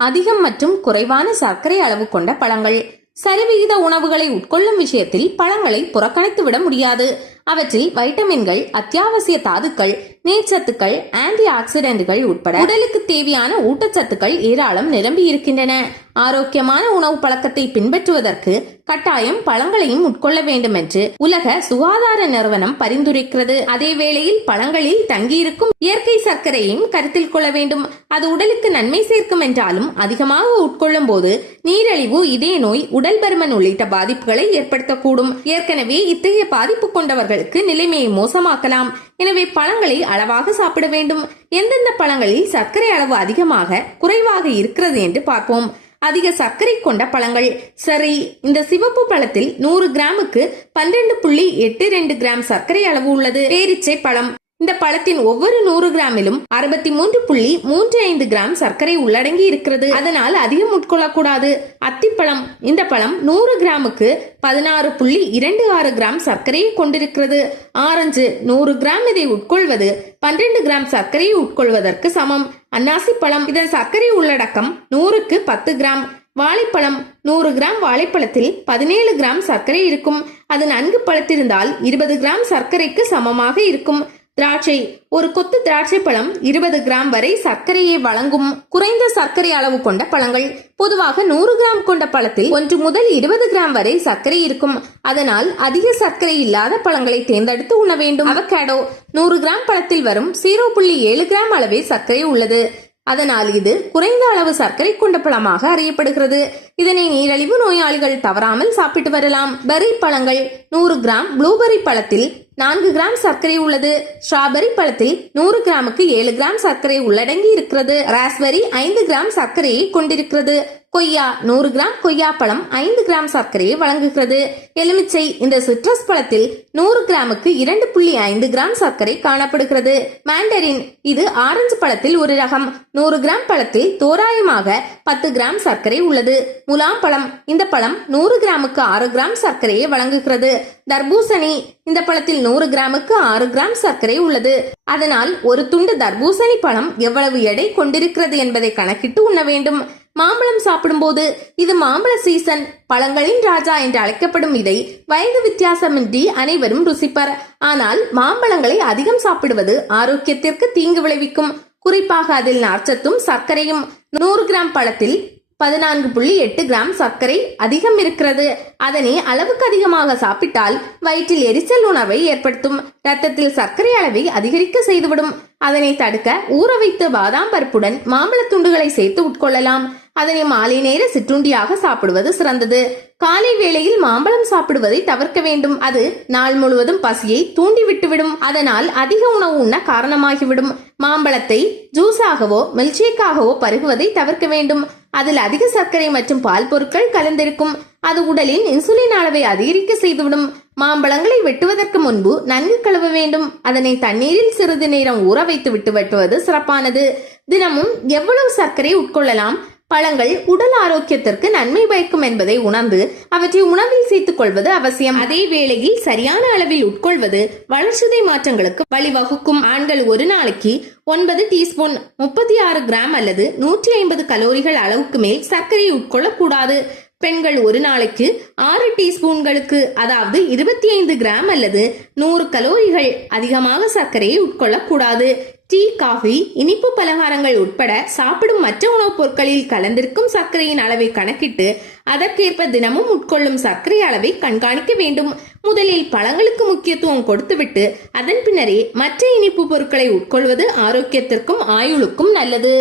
அதிகம் மற்றும் குறைவான சர்க்கரை அளவு கொண்ட பழங்கள். சரிவிகித உணவுகளை உட்கொள்ளும் விஷயத்தில் பழங்களை புறக்கணித்து விட முடியாது. அவற்றில் வைட்டமின்கள், அத்தியாவசிய தாதுக்கள், நீர்ச்சத்துக்கள், ஆன்டி ஆக்சிடென்ட்கள் உட்பட உடலுக்கு தேவையான ஊட்டச்சத்துக்கள் ஏராளம் நிரம்பி இருக்கின்றன. ஆரோக்கியமான உணவு பழக்கத்தை பின்பற்றுவதற்கு கட்டாயம் பழங்களையும் உட்கொள்ள வேண்டும் என்று உலக சுகாதார நிறுவனம் பரிந்துரைக்கிறது. அதே வேளையில் பழங்களில் தங்கியிருக்கும் இயற்கை சர்க்கரையையும் கருத்தில் கொள்ள வேண்டும். அது உடலுக்கு நன்மை சேர்க்கும் என்றாலும் அதிகமாக உட்கொள்ளும் போது நீரிழிவு, இதய நோய், உடல் பருமன் உள்ளிட்ட பாதிப்புகளை ஏற்படுத்தக்கூடும். ஏற்கனவே இத்தகைய பாதிப்பு கொண்டவர்களுக்கு நிலைமையை மோசமாக்கலாம். எனவே பழங்களை அளவாக சாப்பிட வேண்டும். எந்தெந்த பழங்களில் சர்க்கரை அளவு அதிகமாக, குறைவாக இருக்கிறது என்று பார்ப்போம். அதிக சர்க்கரை கொண்ட பழங்கள். சரி, இந்த சிவப்பு பழத்தில் 100 கிராமுக்கு 12.82 கிராம் சர்க்கரை அளவு உள்ளது. பேரிச்சை பழம். இந்த பழத்தின் ஒவ்வொரு 100 கிராமிலும் 63.35 கிராம் சர்க்கரை உள்ளடங்கி இருக்கிறது. அதனால் அதிகம் உட்கொள்ளக்கூடாது. அத்திப்பழம். இந்த பழம் 100 கிராமுக்கு 16.26 கிராம் சர்க்கரையை கொண்டிருக்கிறது. ஆரஞ்சு. 100 கிராம் இதை உட்கொள்வது 12 கிராம் சர்க்கரையை உட்கொள்வதற்கு சமம். அன்னாசி பழம். இதன் சர்க்கரை உள்ளடக்கம் 100க்கு 10 கிராம். வாழைப்பழம். 100 கிராம் வாழைப்பழத்தில் 17 கிராம் சர்க்கரை இருக்கும். அது நன்கு பழுத்திருந்தால் 20 கிராம் சர்க்கரைக்கு சமமாக இருக்கும். திராட்சை. ஒரு கொத்து திராட்சை பழம் 20 கிராம் வரை சர்க்கரையை வழங்கும். குறைந்த சர்க்கரை அளவு கொண்ட பழங்கள். பொதுவாக 100 கிராம் கொண்ட பழத்தில் 1 முதல் 20 கிராம் வரை சர்க்கரை இருக்கும். அதனால் அதிக சர்க்கரை இல்லாத பழங்களை தேர்ந்தெடுத்து உண்ண வேண்டும். அவகேடோ. 100 கிராம் பழத்தில் வரும் 0.7 கிராம் அளவே சர்க்கரை உள்ளது. அதனால் இது குறைந்த அளவு சர்க்கரை கொண்ட பழமாக அறியப்படுகிறது. இதனை நீரிழிவு நோயாளிகள் தவறாமல் சாப்பிட்டு வரலாம். பெர்ரி பழங்கள். 100 கிராம் ப்ளூபெர்ரி பழத்தில் 4 கிராம் சர்க்கரை உள்ளது. ஸ்ட்ராபெரி பழத்தில் 100 கிராமுக்கு 7 கிராம் சர்க்கரை உள்ளடங்கி இருக்கிறது. ராஸ்பெரி 5 கிராம் சர்க்கரையை கொண்டிருக்கிறது. கொய்யா. 100 கிராம் கொய்யா பழம் 5 கிராம் சர்க்கரையை வழங்குகிறது. எலுமிச்சை. இந்த சிட்ரஸ் பழத்தில் 100 கிராமுக்கு 2.5 கிராம் சர்க்கரை காணப்படுகிறது. மாண்டரின். இது ஆரஞ்சு பழத்தில் ஒரு ரகம். 100 கிராம் பழத்தில் தோராயமாக 10 கிராம் சர்க்கரை உள்ளது. முலாம் பழம். இந்த பழம் 100 கிராமுக்கு 6 கிராம் சர்க்கரையை வழங்குகிறது. தர்பூசணி. இந்த பழத்தில் 100 கிராமுக்கு 6 கிராம் சர்க்கரை உள்ளது. அதனால் ஒரு துண்டு தர்பூசணி பழம் எவ்வளவு எடை கொண்டிருக்கிறது என்பதை கணக்கிட்டு உண்ண வேண்டும். மாம்பழம் சாப்பிடும்போது, இது மாம்பழ சீசன், பழங்களின் ராஜா என்று அழைக்கப்படும் இதை வயது வித்தியாசமின்றி அனைவரும் ருசிப்பர். ஆனால் மாம்பழங்களை அதிகம் சாப்பிடுவது ஆரோக்கியத்திற்கு தீங்கு விளைவிக்கும். குறிப்பாக அதில் நார்ச்சத்தும் சர்க்கரையும். 100 கிராம் பழத்தில் 14.8 கிராம் சர்க்கரை அதிகம் இருக்கிறது. அதனை அளவுக்கு அதிகமாக சாப்பிட்டால் வயிற்றில் எரிச்சல் உணர்வை ஏற்படுத்தும். ரத்தத்தில் சர்க்கரை அளவை அதிகரிக்க செய்துவிடும். அதனை தடுக்க ஊற வைத்த பாதாம் பருப்புடன் மாம்பழ துண்டுகளை சேர்த்து உட்கொள்ளலாம். அதனை மாலை நேர சிற்றுண்டியாக சாப்பிடுவது சிறந்தது. காலை வேளையில் மாம்பழம் சாப்பிடுவதை தவிர்க்க வேண்டும். அது நாள் முழுவதும் பசியை தூண்டி விட்டுவிடும். அதனால் அதிக உணவு உண்ண காரணமாகிவிடும். மாம்பழத்தை ஜூஸாகவோ மில்க்ஷேக்காகவோ பருகுவதை தவிர்க்க வேண்டும். அதில் அதிக சர்க்கரை மற்றும் பால் பொருட்கள் கலந்திருக்கும். அது உடலின் இன்சுலின் அளவை அதிகரிக்க செய்துவிடும். மாம்பழங்களை வெட்டுவதற்கு முன்பு நன்கு கழுவ வேண்டும். அதனை தண்ணீரில் சிறிது நேரம் ஊற வைத்து விட்டு வெட்டுவது சிறப்பானது. தினமும் எவ்வளவு சர்க்கரை உட்கொள்ளலாம்? பழங்கள் உடல் ஆரோக்கியத்திற்கு நன்மை பயக்கும் என்பதை உணர்ந்து அவற்றை உணவில் சேர்த்துக் கொள்வது அவசியம். அதே வேளையில் சரியான அளவில் உட்கொள்வது வளர்ச்சிதை மாற்றங்களுக்கு வழிவகுக்கும். ஆண்கள் ஒரு நாளைக்கு 9 டீஸ்பூன் 36 கிராம் அல்லது 150 கலோரிகள் அளவுக்கு மேல் சர்க்கரையை உட்கொள்ளக்கூடாது. பெண்கள் ஒரு நாளைக்கு 6 டீஸ்பூன்களுக்கு, அதாவது 25 கிராம் அல்லது 100 கலோரிகள் அதிகமாக சர்க்கரையை உட்கொள்ளக்கூடாது. டீ, காஃபி, இனிப்பு பலகாரங்கள் உட்பட சாப்பிடும் மற்ற உணவுப் பொருட்களில் கலந்திருக்கும் சர்க்கரையின் அளவை கணக்கிட்டு அதற்கேற்ப தினமும் உட்கொள்ளும் சர்க்கரை அளவை கண்காணிக்க வேண்டும். முதலில் பழங்களுக்கு முக்கியத்துவம் கொடுத்துவிட்டு அதன் பின்னரே மற்ற இனிப்பு பொருட்களை உட்கொள்வது ஆரோக்கியத்திற்கும் ஆயுளுக்கும் நல்லது.